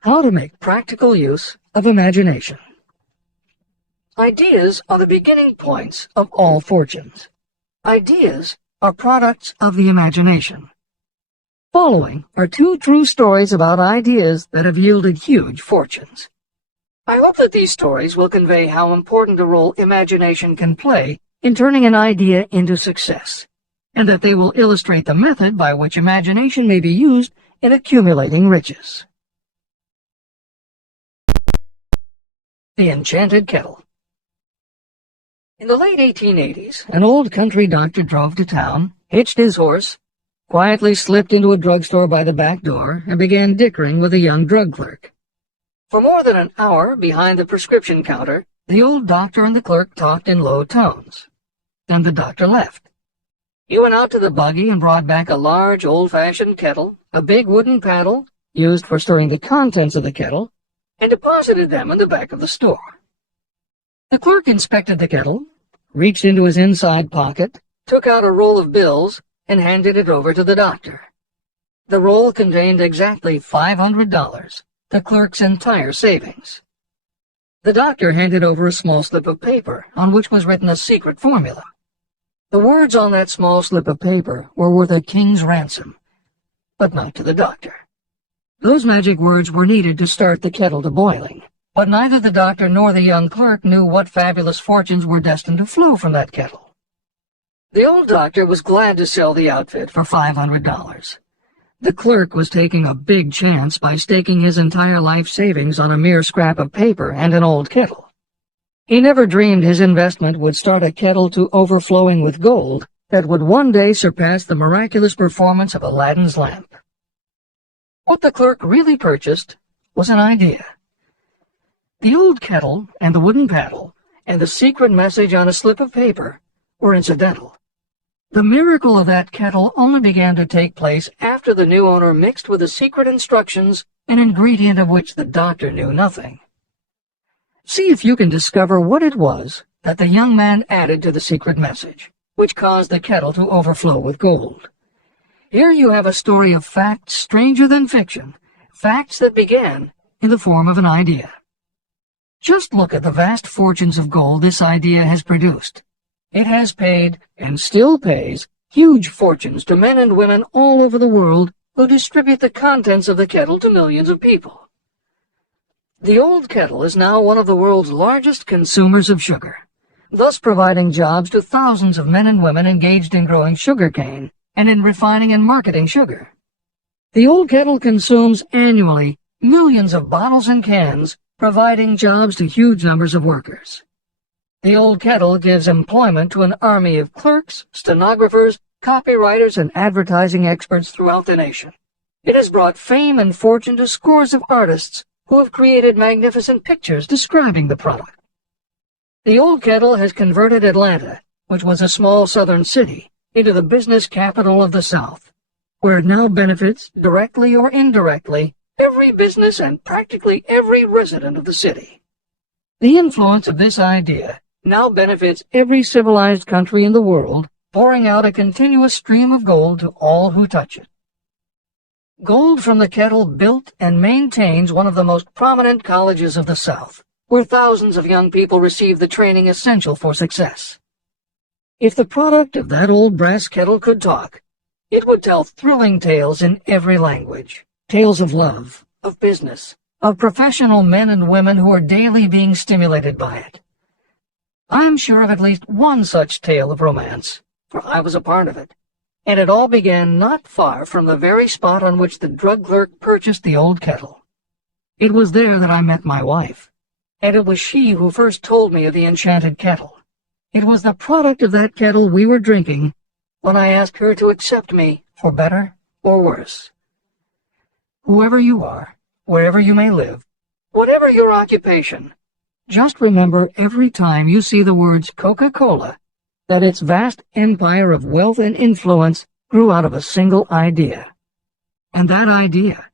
How to make practical use of imagination. Ideas are the beginning points of all fortunes. Ideas are products of the imagination. Following are two true stories about ideas that have yielded huge fortunes. I hope that these stories will convey how important a role imagination can play in turning an idea into success, and that they will illustrate the method by which imagination may be used in accumulating riches. The Enchanted Kettle. In the late 1880s, an old country doctor drove to town, hitched his horse, quietly slipped into a drugstore by the back door, and began dickering with a young drug clerk. For more than an hour, behind the prescription counter, the old doctor and the clerk talked in low tones. Then the doctor left. He went out to the buggy and brought back a large, old-fashioned kettle, a big wooden paddle, used for stirring the contents of the kettle, and deposited them in the back of the store. The clerk inspected the kettle, reached into his inside pocket, took out a roll of bills, and handed it over to the doctor. The roll contained exactly $500, the clerk's entire savings. The doctor handed over a small slip of paper on which was written a secret formula. The words on that small slip of paper were worth a king's ransom, but not to the doctor. Those magic words were needed to start the kettle to boiling, but neither the doctor nor the young clerk knew what fabulous fortunes were destined to flow from that kettle. The old doctor was glad to sell the outfit for $500. The clerk was taking a big chance by staking his entire life savings on a mere scrap of paper and an old kettle. He never dreamed his investment would start a kettle to overflowing with gold that would one day surpass the miraculous performance of Aladdin's lamp. What the clerk really purchased was an idea. The old kettle and the wooden paddle and the secret message on a slip of paper were incidental. The miracle of that kettle only began to take place after the new owner mixed with the secret instructions an ingredient of which the doctor knew nothing. See if you can discover what it was that the young man added to the secret message, which caused the kettle to overflow with gold. Here you have a story of facts stranger than fiction, facts that began in the form of an idea. Just look at the vast fortunes of gold this idea has produced. It has paid, and still pays, huge fortunes to men and women all over the world who distribute the contents of the kettle to millions of people. The old kettle is now one of the world's largest consumers of sugar, thus providing jobs to thousands of men and women engaged in growing sugarcane and in refining and marketing sugar. The old kettle consumes annually millions of bottles and cans, providing jobs to huge numbers of workers. The old kettle gives employment to an army of clerks, stenographers, copywriters, and advertising experts throughout the nation. It has brought fame and fortune to scores of artists who have created magnificent pictures describing the product. The old kettle has converted Atlanta, which was a small southern city, into the business capital of the South, where it now benefits, directly or indirectly, every business and practically every resident of the city. The influence of this idea now benefits every civilized country in the world, pouring out a continuous stream of gold to all who touch it. Gold from the kettle built and maintains one of the most prominent colleges of the South, where thousands of young people receive the training essential for success. If the product of that old brass kettle could talk, it would tell thrilling tales in every language, tales of love, of business, of professional men and women who are daily being stimulated by it. I am sure of at least one such tale of romance, for I was a part of it, and it all began not far from the very spot on which the drug clerk purchased the old kettle. It was there that I met my wife, and it was she who first told me of the enchanted kettle. It was the product of that kettle we were drinking when I asked her to accept me for better or worse. Whoever you are, wherever you may live, whatever your occupation, just remember every time you see the words Coca-Cola that its vast empire of wealth and influence grew out of a single idea. And that idea,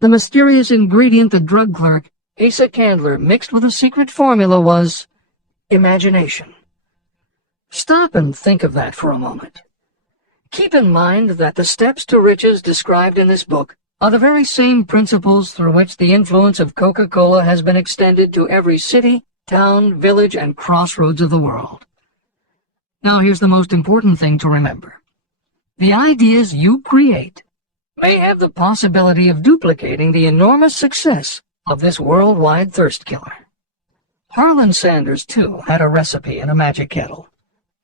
the mysterious ingredient the drug clerk, Asa Candler, mixed with a secret formula, was imagination. Stop and think of that for a moment. Keep in mind that the steps to riches described in this book are the very same principles through which the influence of Coca-Cola has been extended to every city, town, village, and crossroads of the world. Now here's the most important thing to remember. The ideas you create may have the possibility of duplicating the enormous success of this worldwide thirst killer. Harlan Sanders, too, had a recipe in a magic kettle.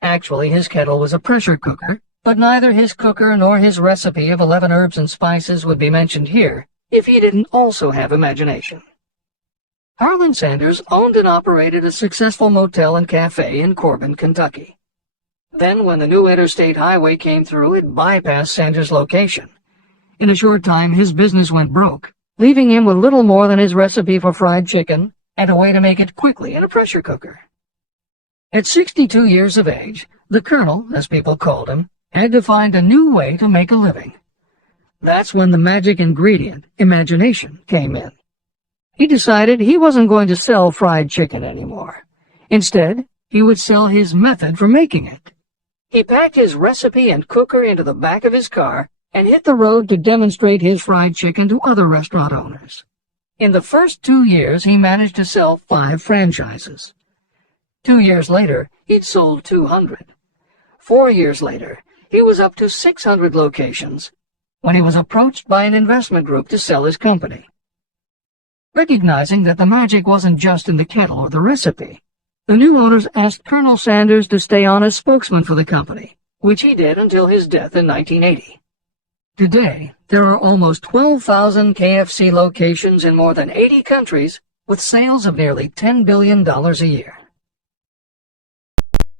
Actually, his kettle was a pressure cooker, but neither his cooker nor his recipe of 11 herbs and spices would be mentioned here if he didn't also have imagination. Harlan Sanders owned and operated a successful motel and cafe in Corbin, Kentucky. Then, when the new interstate highway came through, it bypassed Sanders' location. In a short time, his business went broke, leaving him with little more than his recipe for fried chicken and a way to make it quickly in a pressure cooker. At 62 years of age, the Colonel, as people called him, had to find a new way to make a living. That's when the magic ingredient, imagination, came in. He decided he wasn't going to sell fried chicken anymore. Instead, he would sell his method for making it. He packed his recipe and cooker into the back of his car and hit the road to demonstrate his fried chicken to other restaurant owners. In the first 2 years, he managed to sell 5 franchises. 2 years later, he'd sold 200. 4 years later, he was up to 600 locations when he was approached by an investment group to sell his company. Recognizing that the magic wasn't just in the kettle or the recipe, the new owners asked Colonel Sanders to stay on as spokesman for the company, which he did until his death in 1980. Today, there are almost 12,000 KFC locations in more than 80 countries with sales of nearly $10 billion a year.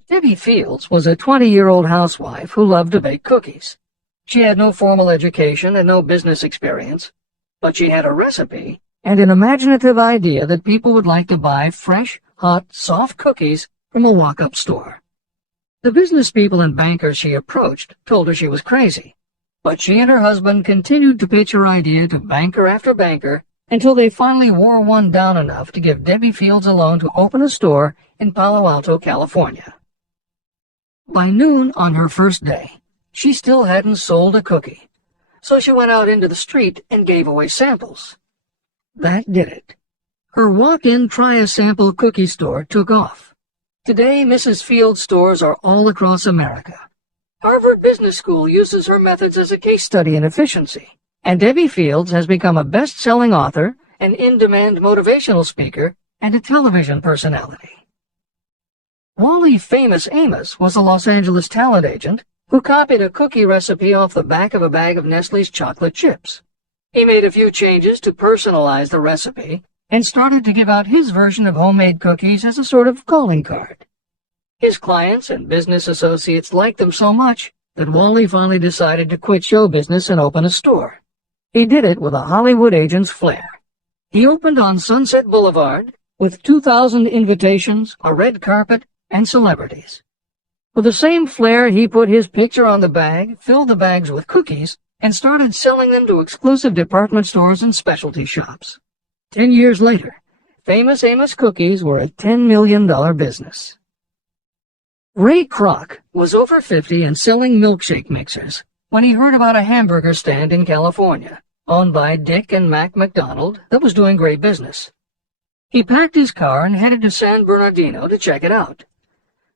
Debbie Fields was a 20-year-old housewife who loved to bake cookies. She had no formal education and no business experience, but she had a recipe and an imaginative idea that people would like to buy fresh, hot, soft cookies from a walk-up store. The business people and bankers she approached told her she was crazy, but she and her husband continued to pitch her idea to banker after banker until they finally wore one down enough to give Debbie Fields a loan to open a store in Palo Alto, California. By noon on her first day, she still hadn't sold a cookie, so she went out into the street and gave away samples. That did it. Her walk-in try-a-sample cookie store took off. Today, Mrs. Fields' stores are all across America. Harvard Business School uses her methods as a case study in efficiency, and Debbie Fields has become a best-selling author, an in-demand motivational speaker, and a television personality. Wally Famous Amos was a Los Angeles talent agent who copied a cookie recipe off the back of a bag of Nestle's chocolate chips. He made a few changes to personalize the recipe and started to give out his version of homemade cookies as a sort of calling card. His clients and business associates liked them so much that Wally finally decided to quit show business and open a store. He did it with a Hollywood agent's flair. He opened on Sunset Boulevard with 2,000 invitations, a red carpet, and celebrities. With the same flair, he put his picture on the bag, filled the bags with cookies, and started selling them to exclusive department stores and specialty shops. 10 years later, Famous Amos cookies were a $10 million business. Ray Kroc was over 50 and selling milkshake mixers when he heard about a hamburger stand in California, owned by Dick and Mac McDonald, that was doing great business. He packed his car and headed to San Bernardino to check it out.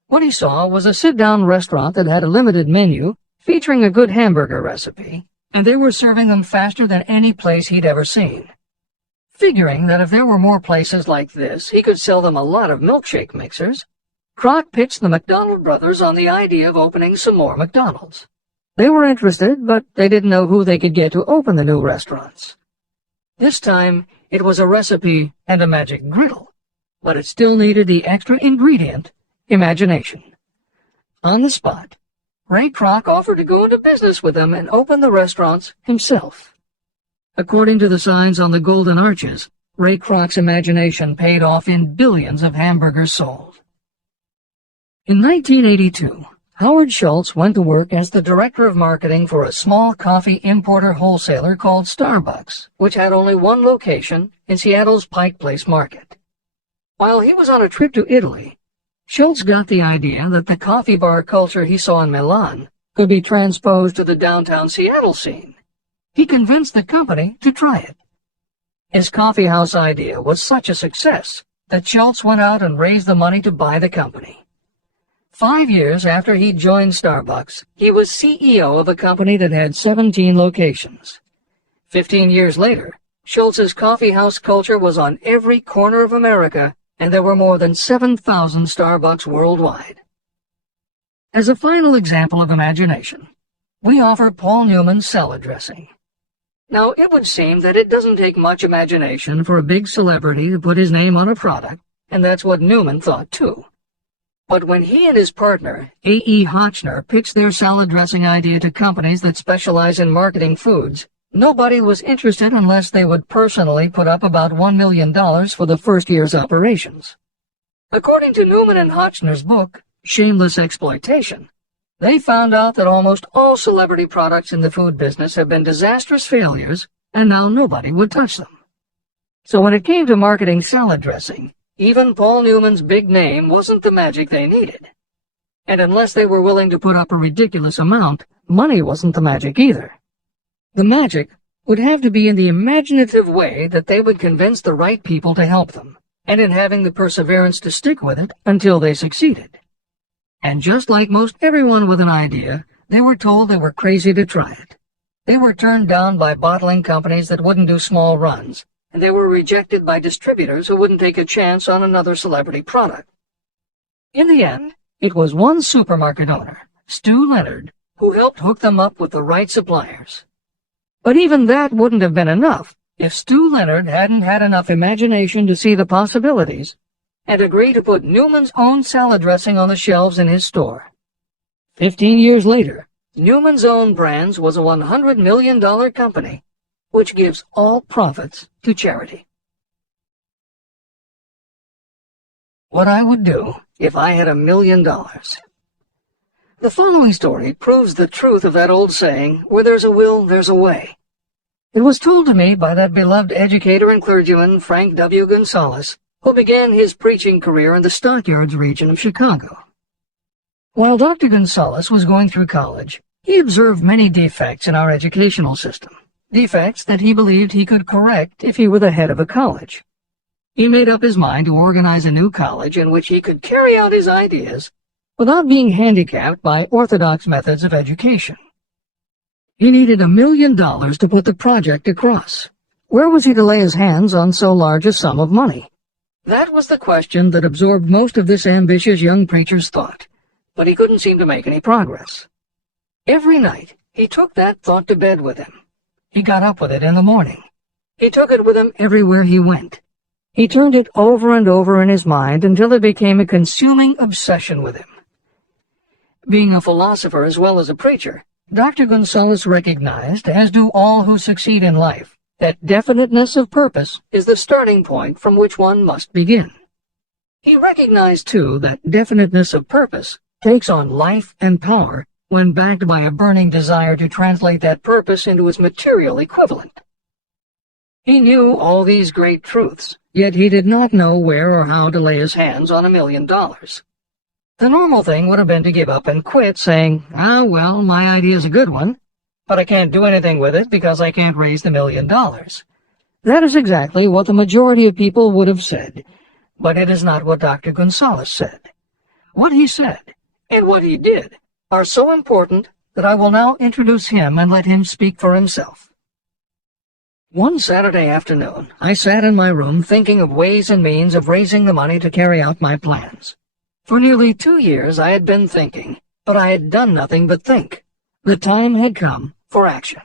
What he saw was a sit-down restaurant that had a limited menu featuring a good hamburger recipe, and they were serving them faster than any place he'd ever seen. Figuring that if there were more places like this, he could sell them a lot of milkshake mixers, Kroc pitched the McDonald brothers on the idea of opening some more McDonald's. They were interested, but they didn't know who they could get to open the new restaurants. This time, it was a recipe and a magic griddle, but it still needed the extra ingredient, imagination. On the spot, Ray Kroc offered to go into business with them and open the restaurants himself. According to the signs on the golden arches, Ray Kroc's imagination paid off in billions of hamburgers sold. In 1982, Howard Schultz went to work as the director of marketing for a small coffee importer wholesaler called Starbucks, which had only one location in Seattle's Pike Place market. While he was on a trip to Italy, Schultz got the idea that the coffee bar culture he saw in Milan could be transposed to the downtown Seattle scene. he convinced the company to try it. His coffeehouse idea was such a success that Schultz went out and raised the money to buy the company. 5 years after he joined Starbucks, he was CEO of a company that had 17 locations. 15 years later, Schultz's coffeehouse culture was on every corner of America, and there were more than 7,000 Starbucks worldwide. As a final example of imagination, we offer Paul Newman's salad dressing. Now, it would seem that it doesn't take much imagination for a big celebrity to put his name on a product, and that's what Newman thought too. But when he and his partner, A.E. Hotchner, pitched their salad dressing idea to companies that specialize in marketing foods, nobody was interested unless they would personally put up about $1 million for the first year's operations. According to Newman and Hotchner's book, Shameless Exploitation, they found out that almost all celebrity products in the food business have been disastrous failures, and now nobody would touch them. So when it came to marketing salad dressing, even Paul Newman's big name wasn't the magic they needed. And unless they were willing to put up a ridiculous amount, money wasn't the magic either. The magic would have to be in the imaginative way that they would convince the right people to help them, and in having the perseverance to stick with it until they succeeded. And just like most everyone with an idea, they were told they were crazy to try it. They were turned down by bottling companies that wouldn't do small runs, and they were rejected by distributors who wouldn't take a chance on another celebrity product. In the end, it was one supermarket owner, Stu Leonard, who helped hook them up with the right suppliers. But even that wouldn't have been enough if Stu Leonard hadn't had enough imagination to see the possibilities and agree to put Newman's own salad dressing on the shelves in his store. 15 years later, Newman's Own Brands was a $100 million company, which gives all profits to charity. What I would do if I had $1 million. The following story proves the truth of that old saying, where there's a will, there's a way. It was told to me by that beloved educator and clergyman, Frank W. Gonzalez, who began his preaching career in the Stockyards region of Chicago. While Dr. Gonzalez was going through college, he observed many defects in our educational system, defects that he believed he could correct if he were the head of a college. He made up his mind to organize a new college in which he could carry out his ideas without being handicapped by orthodox methods of education. He needed $1 million to put the project across. Where was he to lay his hands on so large a sum of money? That was the question that absorbed most of this ambitious young preacher's thought, but he couldn't seem to make any progress. Every night, he took that thought to bed with him. He got up with it in the morning. He took it with him everywhere he went. He turned it over and over in his mind until it became a consuming obsession with him. Being a philosopher as well as a preacher, Dr. Gonzalez recognized, as do all who succeed in life, that definiteness of purpose is the starting point from which one must begin. He recognized, too, that definiteness of purpose takes on life and power when backed by a burning desire to translate that purpose into its material equivalent. He knew all these great truths, yet he did not know where or how to lay his hands on $1 million. The normal thing would have been to give up and quit, saying, well, my idea's a good one, but I can't do anything with it because I can't raise the $1 million. That is exactly what the majority of people would have said, but it is not what Dr. Gonzalez said. What he said, and what he did, are so important that I will now introduce him and let him speak for himself. One Saturday afternoon, I sat in my room thinking of ways and means of raising the money to carry out my plans. For nearly 2 years I had been thinking, but I had done nothing but think. The time had come for action.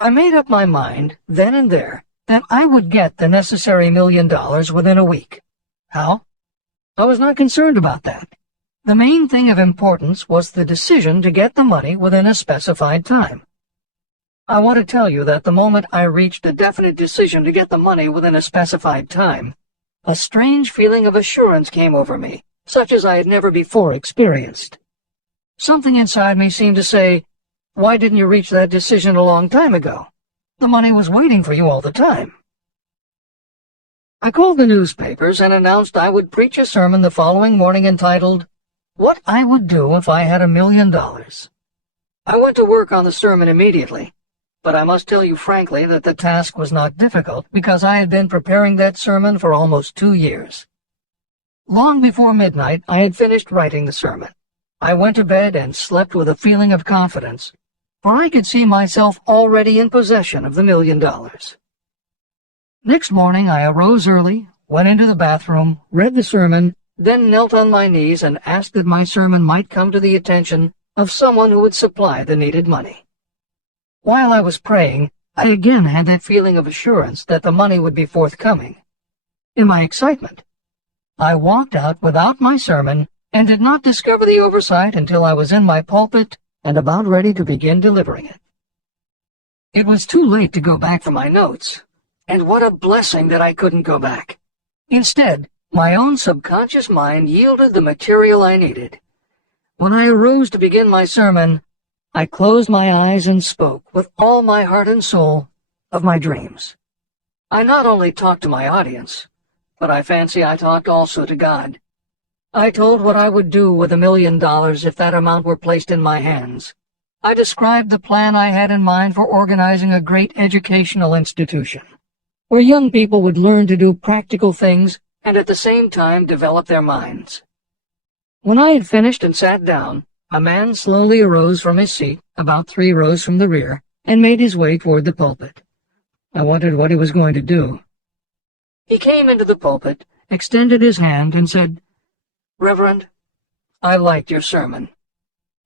I made up my mind, then and there, that I would get the necessary $1 million within a week. How? I was not concerned about that. The main thing of importance was the decision to get the money within a specified time. I want to tell you that the moment I reached a definite decision to get the money within a specified time, a strange feeling of assurance came over me, such as I had never before experienced. Something inside me seemed to say, "Why didn't you reach that decision a long time ago? The money was waiting for you all the time." I called the newspapers and announced I would preach a sermon the following morning entitled, "What I Would Do If I Had $1 Million." I went to work on the sermon immediately. but I must tell you frankly that the task was not difficult because I had been preparing that sermon for almost 2 years. Long before midnight, I had finished writing the sermon. I went to bed and slept with a feeling of confidence, for I could see myself already in possession of the $1 million. Next morning, I arose early, went into the bathroom, read the sermon, then knelt on my knees and asked that my sermon might come to the attention of someone who would supply the needed money. While I was praying, I again had that feeling of assurance that the money would be forthcoming. In my excitement, I walked out without my sermon and did not discover the oversight until I was in my pulpit and about ready to begin delivering it. It was too late to go back for my notes, and what a blessing that I couldn't go back. Instead, my own subconscious mind yielded the material I needed. When I arose to begin my sermon, I closed my eyes and spoke with all my heart and soul of my dreams. I not only talked to my audience, but I fancy I talked also to God. I told what I would do with $1 million if that amount were placed in my hands. I described the plan I had in mind for organizing a great educational institution, where young people would learn to do practical things and at the same time develop their minds. When I had finished and sat down, a man slowly arose from his seat, about 3 rows from the rear, and made his way toward the pulpit. I wondered what he was going to do. He came into the pulpit, extended his hand, and said, "Reverend, I liked your sermon.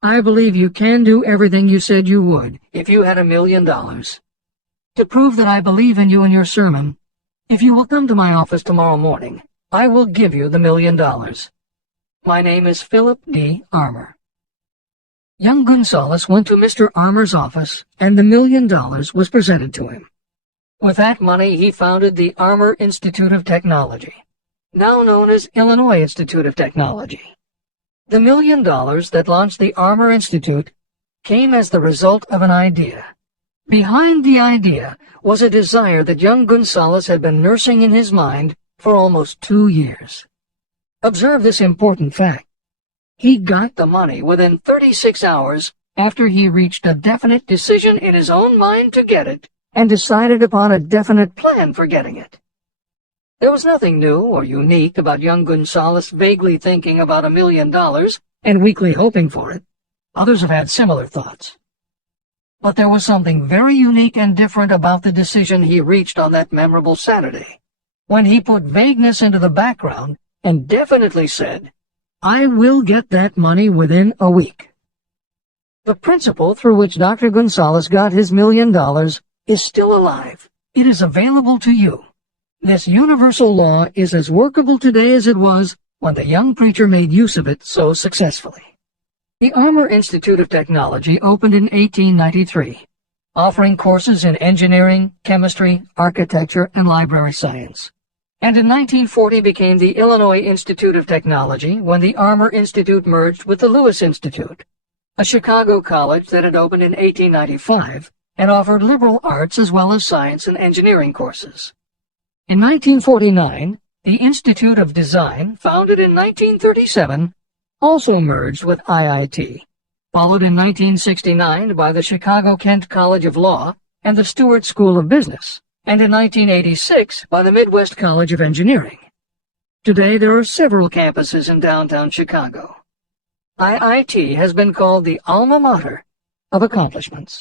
I believe you can do everything you said you would if you had $1 million. To prove that I believe in you and your sermon, if you will come to my office tomorrow morning, I will give you the $1 million. My name is Philip D. Armour." Young Gonzalez went to Mr. Armour's office, and the $1 million was presented to him. With that money, he founded the Armour Institute of Technology, now known as Illinois Institute of Technology. The $1 million that launched the Armour Institute came as the result of an idea. Behind the idea was a desire that young Gonzalez had been nursing in his mind for almost 2 years. Observe this important fact. He got the money within 36 hours after he reached a definite decision in his own mind to get it, and decided upon a definite plan for getting it. There was nothing new or unique about young Gonzalez vaguely thinking about $1 million and weakly hoping for it. Others have had similar thoughts. But there was something very unique and different about the decision he reached on that memorable Saturday, when he put vagueness into the background and definitely said, "I will get that money within a week." The principle through which Dr. Gonzalez got his $1 million is still alive. It is available to you. This universal law is as workable today as it was when the young preacher made use of it so successfully. The Armour Institute of Technology opened in 1893, offering courses in engineering, chemistry, architecture, and library science, and in 1940 became the Illinois Institute of Technology when the Armour Institute merged with the Lewis Institute, a Chicago college that had opened in 1895 and offered liberal arts as well as science and engineering courses. In 1949, the Institute of Design, founded in 1937, also merged with IIT, followed in 1969 by the Chicago-Kent College of Law and the Stewart School of Business, and in 1986 by the Midwest College of Engineering. Today there are several campuses in downtown Chicago. IIT has been called the alma mater of accomplishments.